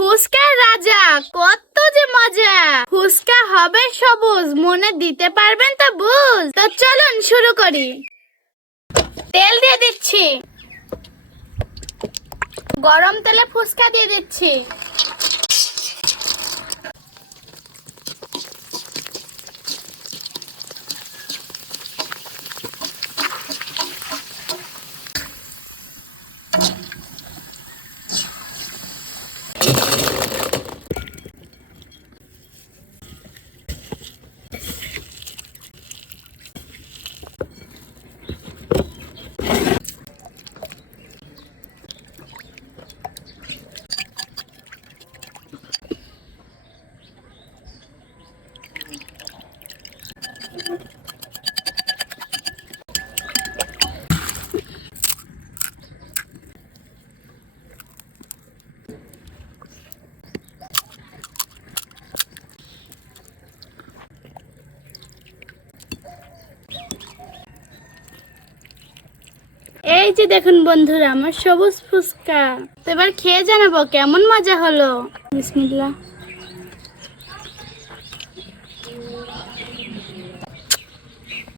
ফুচকার রাজা, কত যে মজা। ফুচকা হবে সবুজ, মনে দিতে পারবেন তো বুঝ? তো চলুন শুরু করি। তেল দিয়ে দিচ্ছি। গরম তেলে ফুচকা দিয়ে দিচ্ছি। এই যে দেখুন বন্ধুরা, আমার সবুজ ফুচকা। তো এবার খেয়ে জানাব কেমন মজা হলো? বিসমিল্লাহ।